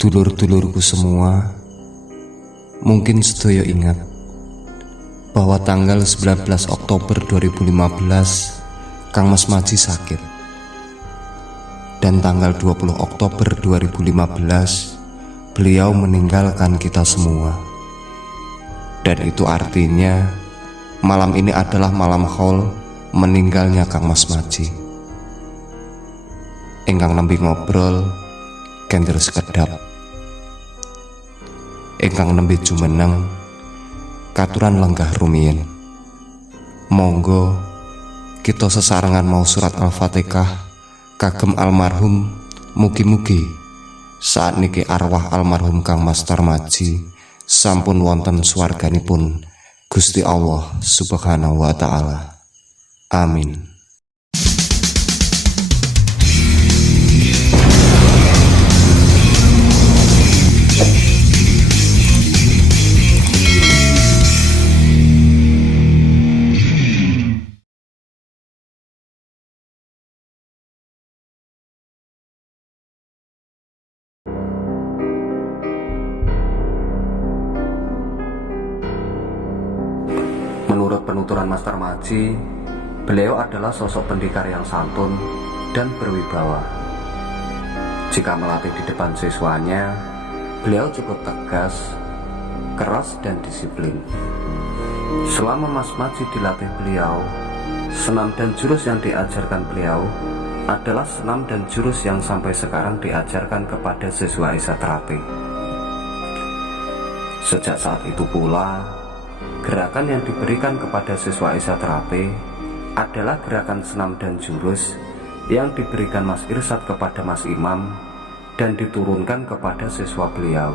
Dulur-dulurku semua, mungkin sedaya ingat bahwa tanggal 19 Oktober 2015 Kang Mas Maji sakit, dan tanggal 20 Oktober 2015 beliau meninggalkan kita semua. Dan itu artinya malam ini adalah malam haul meninggalnya Kang Mas Maji. Ingkang nembe ngobrol kender sekedap, ingkang nembe jumeneng katuran lenggah rumiyin. Monggo kita sesarengan mau surat Al-Fatihah kagem almarhum. Mugi-mugi saat niki arwah almarhum Kang Mas Tarmaji sampun wonten swarganipun Gusti Allah Subhanahu wa Ta'ala. Amin. Menurut penuturan Mas Tarmaji, beliau adalah sosok pendekar yang santun dan berwibawa. Jika melatih di depan siswanya, beliau cukup tegas, keras, dan disiplin. Selama Mas Maji dilatih beliau, senam dan jurus yang diajarkan beliau adalah senam dan jurus yang sampai sekarang diajarkan kepada siswa Esa Terate. Sejak saat itu pula, gerakan yang diberikan kepada siswa Esa Terate adalah gerakan senam dan jurus yang diberikan Mas Irsad kepada Mas Imam dan diturunkan kepada siswa beliau.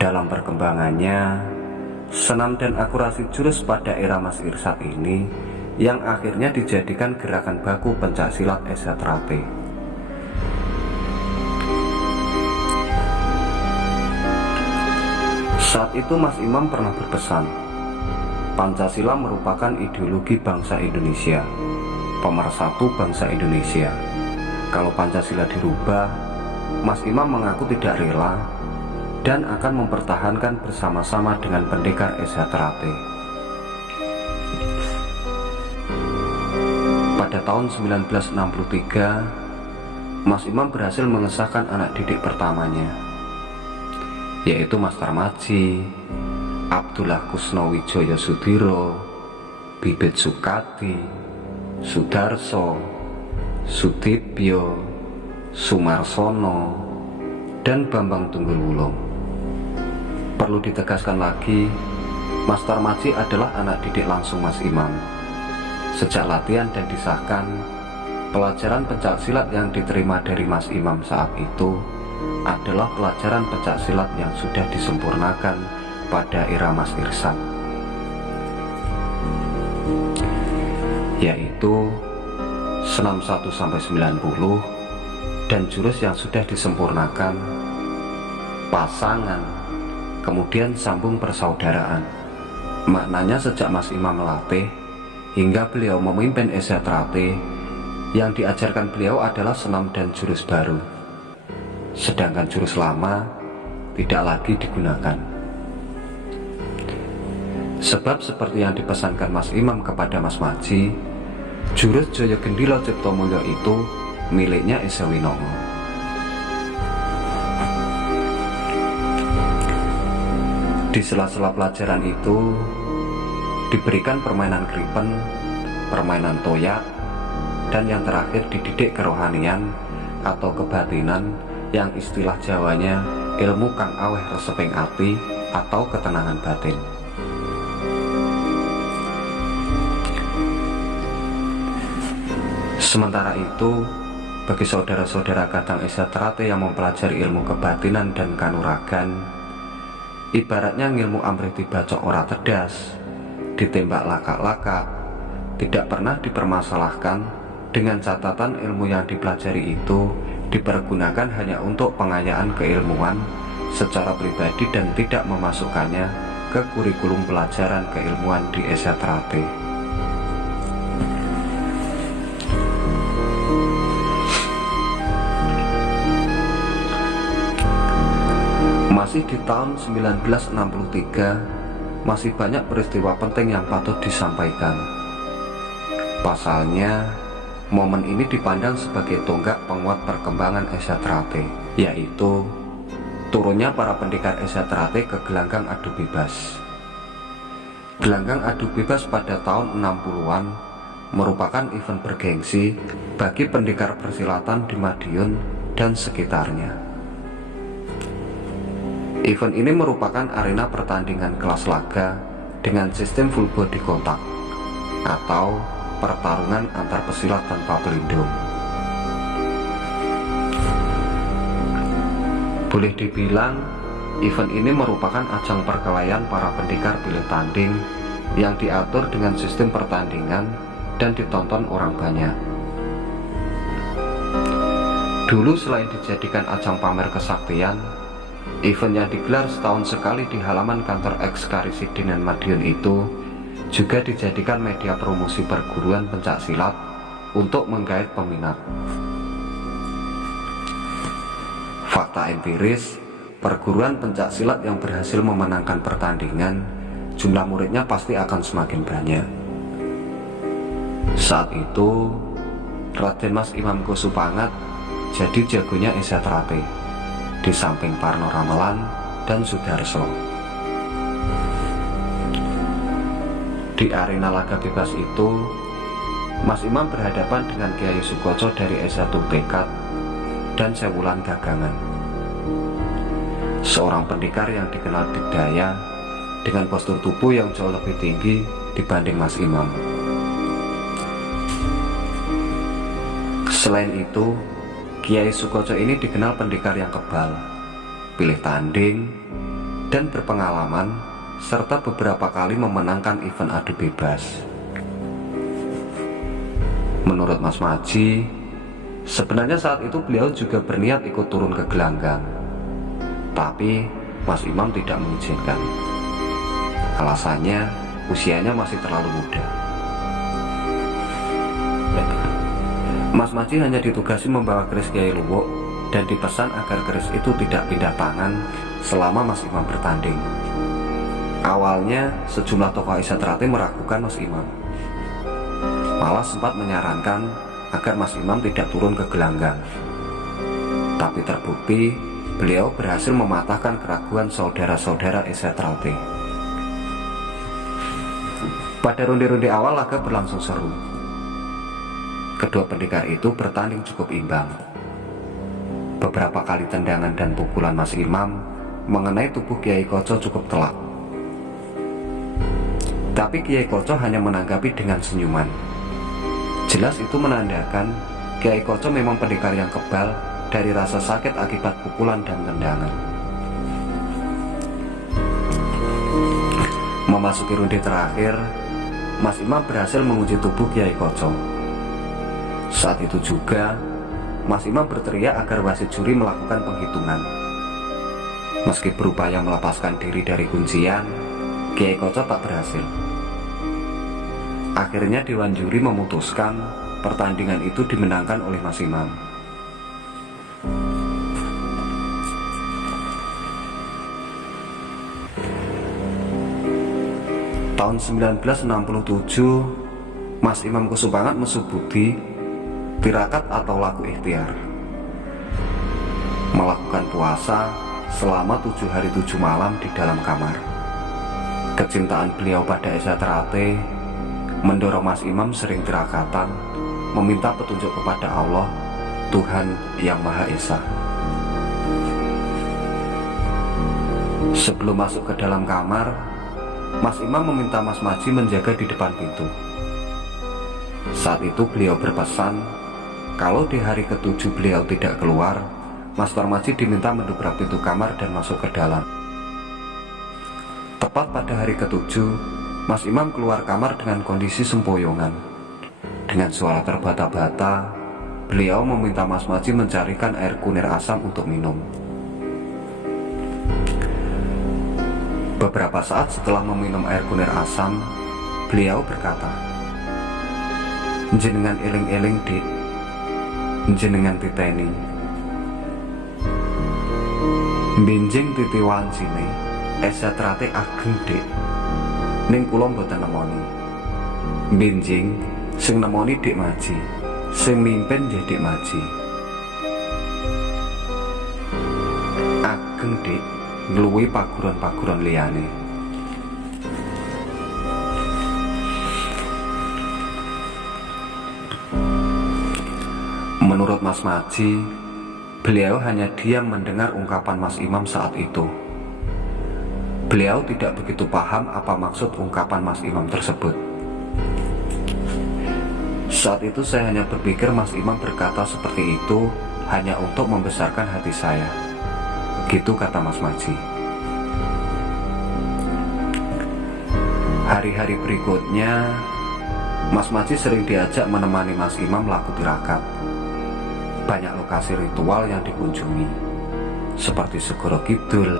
Dalam perkembangannya, senam dan akurasi jurus pada era Mas Irsad ini yang akhirnya dijadikan gerakan baku pencaksilat Esa Terate. Saat itu Mas Imam pernah berpesan, Pancasila merupakan ideologi bangsa Indonesia, pemersatu bangsa Indonesia. Kalau Pancasila dirubah, Mas Imam mengaku tidak rela dan akan mempertahankan bersama-sama dengan pendekar Esa Terate. Pada tahun 1963, Mas Imam berhasil mengesahkan anak didik pertamanya, yaitu Mas Tarmaji, Abdullah Kusnowijoyo Sudiro, Bibit Sukati, Sudarso, Sudibyo, Sumarsono, dan Bambang Tunggulwulung. Perlu ditegaskan lagi, Mas Tarmaji adalah anak didik langsung Mas Imam. Sejak latihan dan disahkan, pelajaran pencaksilat yang diterima dari Mas Imam saat itu adalah pelajaran pencaksilat yang sudah disempurnakan pada era Mas Irsad, yaitu senam 1-90 dan jurus yang sudah disempurnakan, pasangan, kemudian sambung persaudaraan. Maknanya sejak Mas Imam melatih hingga beliau memimpin Esa Terate, yang diajarkan beliau adalah senam dan jurus baru, sedangkan jurus lama tidak lagi digunakan. Sebab seperti yang dipesankan Mas Imam kepada Mas Maji, jurus Jaya Gendhila Cipta Mulya itu miliknya Esa Winongo. Di sela-sela pelajaran itu diberikan permainan kripen, permainan toyak, dan yang terakhir dididik kerohanian atau kebatinan yang istilah Jawanya ilmu kang aweh reseping ati atau ketenangan batin. Sementara itu, bagi saudara-saudara kadang Esa Terate yang mempelajari ilmu kebatinan dan kanuragan, ibaratnya ngilmu amrih dibacok ora tedas, ditembak laka-laka, tidak pernah dipermasalahkan, dengan catatan ilmu yang dipelajari itu dipergunakan hanya untuk pengayaan keilmuan secara pribadi dan tidak memasukkannya ke kurikulum pelajaran keilmuan di Esa Terate. Masih di tahun 1963, masih banyak peristiwa penting yang patut disampaikan. Pasalnya, momen ini dipandang sebagai tonggak penguat perkembangan Esa Teratai, yaitu turunnya para pendekar Esa Teratai ke gelanggang adu bebas. Gelanggang adu bebas pada tahun 60-an merupakan event bergengsi bagi pendekar persilatan di Madiun dan sekitarnya. Event ini merupakan arena pertandingan kelas laga dengan sistem full body contact atau pertarungan antar pesilat tanpa pelindung. Boleh dibilang, event ini merupakan ajang perkelahian para pendekar pilih tanding yang diatur dengan sistem pertandingan dan ditonton orang banyak. Dulu selain dijadikan ajang pamer kesaktian, event yang digelar setahun sekali di halaman kantor Eks-Karisidenan Madiun itu juga dijadikan media promosi perguruan pencak silat untuk menggait peminat. Fakta empiris, perguruan pencak silat yang berhasil memenangkan pertandingan, jumlah muridnya pasti akan semakin banyak. Saat itu, Raden Mas Imam Kusupangat jadi jagonya Esa Teratai, di samping Parno Ramelan dan Sudarso. Di arena laga bebas itu, Mas Imam berhadapan dengan Kiai Sukoco dari Esa Tutekat dan Sewulan Gagangan, seorang pendekar yang dikenal dikdaya dengan postur tubuh yang jauh lebih tinggi dibanding Mas Imam. Selain itu, Kiai Sukoco ini dikenal pendekar yang kebal, pilih tanding, dan berpengalaman, serta beberapa kali memenangkan event adu bebas. Menurut Mas Maji, sebenarnya saat itu beliau juga berniat ikut turun ke gelanggang, tapi Mas Imam tidak mengizinkan. Alasannya, usianya masih terlalu muda. Mas Maji hanya ditugasi membawa keris Kiai Luwuk dan dipesan agar keris itu tidak pindah tangan selama Mas Imam bertanding. Awalnya sejumlah tokoh Esa Teratai meragukan Mas Imam, malah sempat menyarankan agar Mas Imam tidak turun ke gelanggang. Tapi terbukti beliau berhasil mematahkan keraguan saudara-saudara Esa Teratai. Pada ronde-ronde awal laga berlangsung seru. Kedua pendekar itu bertanding cukup imbang. Beberapa kali tendangan dan pukulan Mas Imam mengenai tubuh Kiai Koco cukup telak. Tapi Kiai Koco hanya menanggapi dengan senyuman. Jelas itu menandakan Kiai Koco memang pendekar yang kebal dari rasa sakit akibat pukulan dan tendangan. Memasuki ronde terakhir, Mas Imam berhasil menguji tubuh Kiai Koco. Saat itu juga, Mas Imam berteriak agar wasit juri melakukan penghitungan. Meski berupaya melepaskan diri dari kuncian, Kiai Koco tak berhasil. Akhirnya Dewan Juri memutuskan pertandingan itu dimenangkan oleh Mas Imam. Tahun 1967, Mas Imam Kusupangat Mesubudi tirakat atau laku ikhtiar, melakukan puasa selama 7 hari 7 malam di dalam kamar. Kecintaan beliau pada Esa Teratai mendorong Mas Imam sering tirakatan, meminta petunjuk kepada Allah, Tuhan yang Maha Esa. Sebelum masuk ke dalam kamar, Mas Imam meminta Mas Maji menjaga di depan pintu. Saat itu beliau berpesan, kalau di hari ke-7 beliau tidak keluar, Mas Tarmaji diminta mendobrak pintu kamar dan masuk ke dalam. Tepat pada hari ke-7, Mas Imam keluar kamar dengan kondisi sempoyongan. Dengan suara terbata-bata, beliau meminta Mas Maji mencarikan air kunir asam untuk minum. Beberapa saat setelah meminum air kunir asam, beliau berkata, "Jenengan eling-eling dik, jenengan titeni. Benjing titi wancine esetrate ageng Dik, ning kula mboten nemoni. Benjing sing nemoni Dik Maji, sing mimpin nggih Dik Maji. Ageng Dik ngluwi paguron-paguron liyane. Menurut Mas Maji, beliau hanya diam mendengar ungkapan Mas Imam saat itu. Beliau tidak begitu paham apa maksud ungkapan Mas Imam tersebut. Saat itu saya hanya berpikir Mas Imam berkata seperti itu hanya untuk membesarkan hati saya. Gitu kata Mas Maji. Hari-hari berikutnya, Mas Maji sering diajak menemani Mas Imam laku tirakat. Banyak lokasi ritual yang dikunjungi, seperti Segoro Kidul,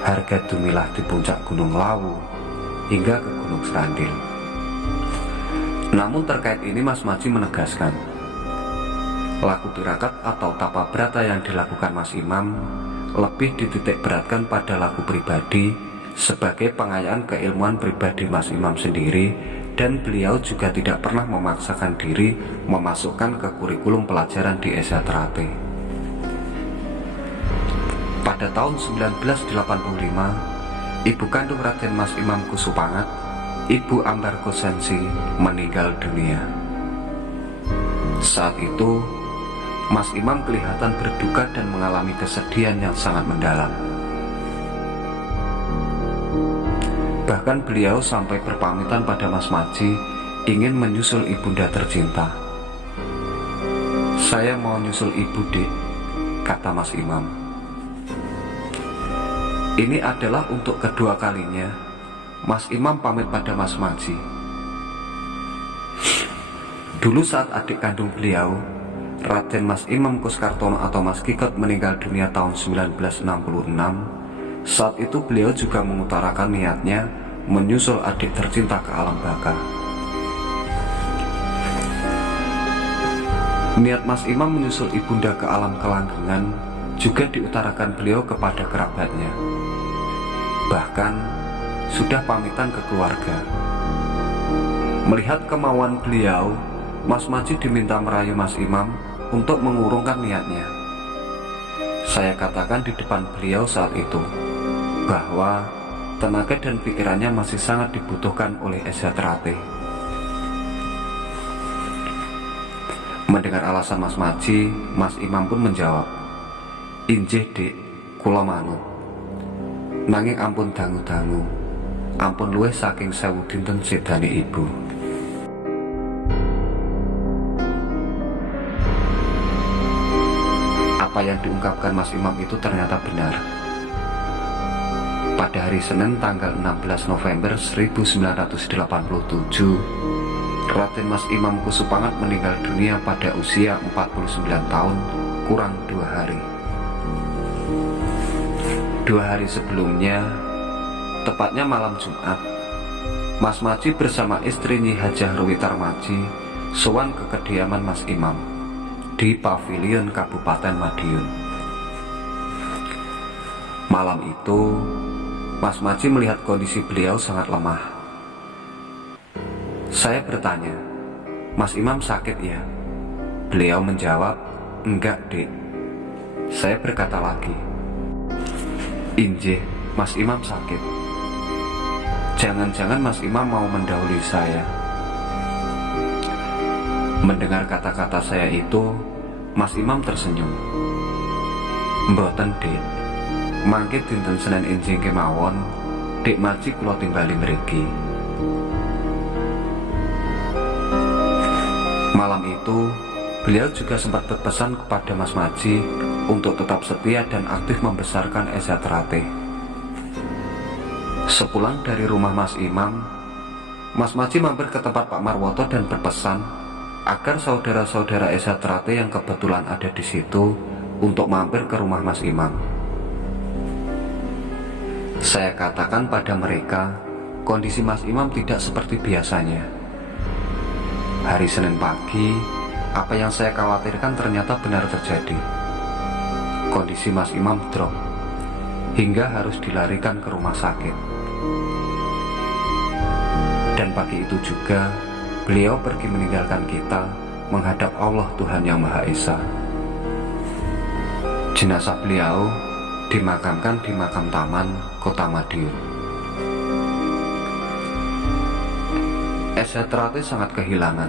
Harga Dumilah di puncak Gunung Lawu, hingga ke Gunung Serandil. Namun terkait ini Mas Maji menegaskan, laku tirakat atau tapa brata yang dilakukan Mas Imam lebih dititik beratkan pada laku pribadi sebagai pengayaan keilmuan pribadi Mas Imam sendiri, dan beliau juga tidak pernah memaksakan diri memasukkan ke kurikulum pelajaran di Esatrate. Pada tahun 1985, ibu kandung Raden Mas Imam Kusupangat, Ibu Ambarko Sensi, meninggal dunia. Saat itu, Mas Imam kelihatan berduka dan mengalami kesedihan yang sangat mendalam. Bahkan beliau sampai berpamitan pada Mas Maji ingin menyusul ibunda tercinta. "Saya mau nyusul ibu, Dik," kata Mas Imam. Ini adalah untuk kedua kalinya Mas Imam pamit pada Mas Maji. Dulu saat adik kandung beliau, Raden Mas Imam Kuskartono atau Mas Kikot, meninggal dunia tahun 1966, saat itu beliau juga mengutarakan niatnya menyusul adik tercinta ke alam baka. Niat Mas Imam menyusul ibunda ke alam kelanggengan juga diutarakan beliau kepada kerabatnya. Bahkan sudah pamitan ke keluarga. Melihat kemauan beliau, Mas Maji diminta merayu Mas Imam untuk mengurungkan niatnya. Saya katakan di depan beliau saat itu bahwa tenaga dan pikirannya masih sangat dibutuhkan oleh Esatrate. Mendengar alasan Mas Maji, Mas Imam pun menjawab, "Injih Dik, kula manut. Nanging ampun dangu-dangu, ampun luwih saking 1000 dinten sedane ibu." Apa yang diungkapkan Mas Imam itu ternyata benar. Pada hari Senin tanggal 16 November 1987, Raden Mas Imam Kusupangat meninggal dunia pada usia 49 tahun kurang 2 hari. 2 hari sebelumnya, tepatnya malam Jumat, Mas Maji bersama istri Nyi Hajah Ruwitar Maji sowan ke kediaman Mas Imam di Pavilion Kabupaten Madiun. Malam itu, Mas Maji melihat kondisi beliau sangat lemah. Saya bertanya, "Mas Imam sakit ya?" Beliau menjawab, "Enggak, Dik." Saya berkata lagi, "Injih, Mas Imam sakit. Jangan-jangan Mas Imam mau mendahului saya." Mendengar kata-kata saya itu, Mas Imam tersenyum. "Mboten, Dik. Mangke dinten Senin enjing kemawon, Dik Maji kula timbali mriki." Malam itu, beliau juga sempat berpesan kepada Mas Maji untuk tetap setia dan aktif membesarkan Esatrate. Sepulang dari rumah Mas Imam, Mas Maji mampir ke tempat Pak Marwoto dan berpesan agar saudara-saudara Esatrate yang kebetulan ada di situ untuk mampir ke rumah Mas Imam. Saya katakan pada mereka, kondisi Mas Imam tidak seperti biasanya. Hari Senin pagi, apa yang saya khawatirkan ternyata benar terjadi. kondisi Mas Imam drop hingga harus dilarikan ke rumah sakit. Dan pagi itu juga beliau pergi meninggalkan kita menghadap Allah Tuhan Yang Maha Esa. Jenazah beliau dimakamkan di makam taman Kota Madiun. Esa Terate sangat kehilangan,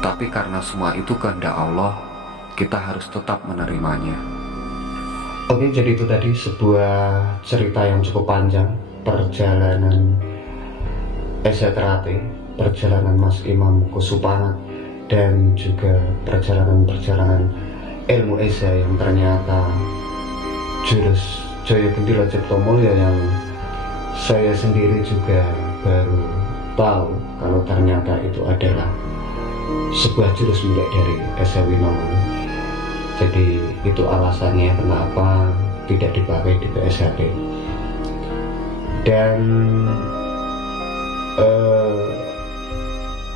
tapi karena semua itu kehendak Allah, kita harus tetap menerimanya. Oke, jadi itu tadi sebuah cerita yang cukup panjang, perjalanan Esa Terate, perjalanan Mas Imam Kusupanat, dan juga perjalanan ilmu Esa yang ternyata jurus Jaya Gendhila Cipta Mulya yang saya sendiri juga baru tahu kalau ternyata itu adalah sebuah jurus milik dari Esa Winongon. Jadi itu alasannya kenapa tidak dipakai di PSHD. Dan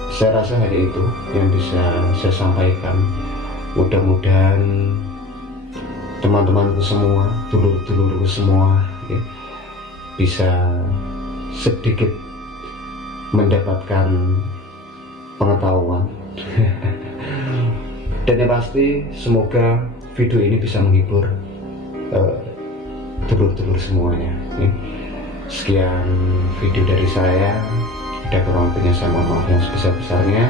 saya rasa hari itu yang bisa saya sampaikan. Mudah-mudahan teman-temanku semua, dulur-dulurku semua ya, bisa sedikit mendapatkan pengetahuan. Dan yang pasti semoga video ini bisa menghibur dulur-dulur semuanya ya. Sekian video dari saya. Ada kurang lebihnya saya mohon maaf yang sebesar-besarnya.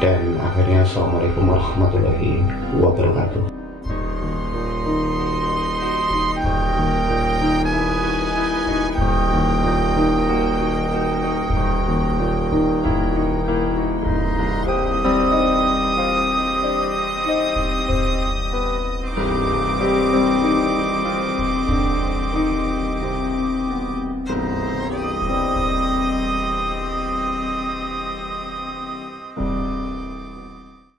Dan akhirnya assalamualaikum warahmatullahi wabarakatuh.